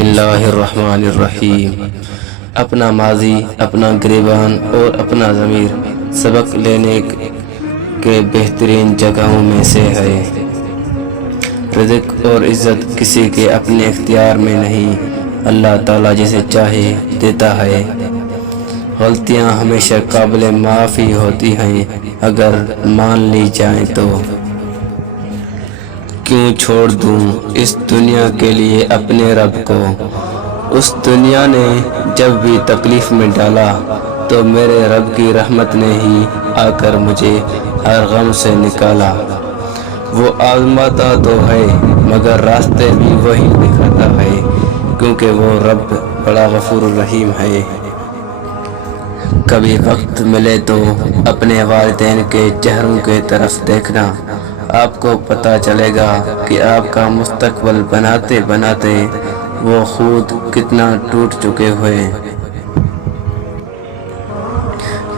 اللہ الرحمن الرحیم۔ اپنا ماضی، اپنا گریبان اور اپنا ضمیر سبق لینے کے بہترین جگہوں میں سے ہے۔ رزق اور عزت کسی کے اپنے اختیار میں نہیں، اللہ تعالیٰ جسے چاہے دیتا ہے۔ غلطیاں ہمیشہ قابل معافی ہوتی ہیں اگر مان لی جائیں تو۔ کیوں چھوڑ دوں اس دنیا کے لیے اپنے رب کو، اس دنیا نے جب بھی تکلیف میں ڈالا تو میرے رب کی رحمت نے ہی آ کر مجھے ہر غم سے نکالا۔ وہ آزماتا تو ہے مگر راستے بھی وہی دکھاتا ہے، کیونکہ وہ رب بڑا غفور الرحیم ہے۔ کبھی وقت ملے تو اپنے والدین کے چہروں کے طرف دیکھنا، آپ کو پتہ چلے گا کہ آپ کا مستقبل بناتے بناتے وہ خود کتنا ٹوٹ چکے ہوئے۔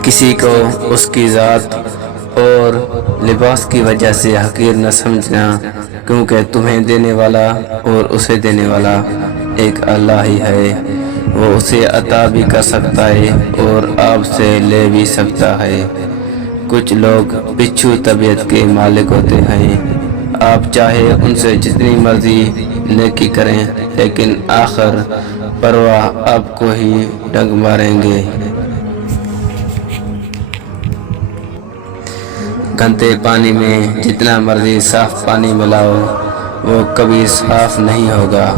کسی کو اس کی ذات اور لباس کی وجہ سے حقیر نہ سمجھنا، کیونکہ تمہیں دینے والا اور اسے دینے والا ایک اللہ ہی ہے۔ وہ اسے عطا بھی کر سکتا ہے اور آپ سے لے بھی سکتا ہے۔ کچھ لوگ بچھو طبیعت کے مالک ہوتے ہیں، آپ چاہے ان سے جتنی مرضی نیکی کریں لیکن آخر پرواہ آپ کو ہی ڈنگ ماریں گے۔ گندے پانی میں جتنا مرضی صاف پانی ملاؤ وہ کبھی صاف نہیں ہوگا،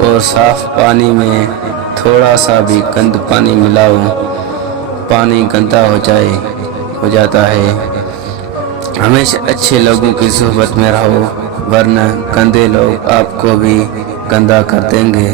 اور صاف پانی میں تھوڑا سا بھی گند پانی ملاؤ پانی گندا ہو جاتا ہے۔ ہمیشہ اچھے لوگوں کی صحبت میں رہو، ورنہ گندے لوگ آپ کو بھی گندا کر دیں گے۔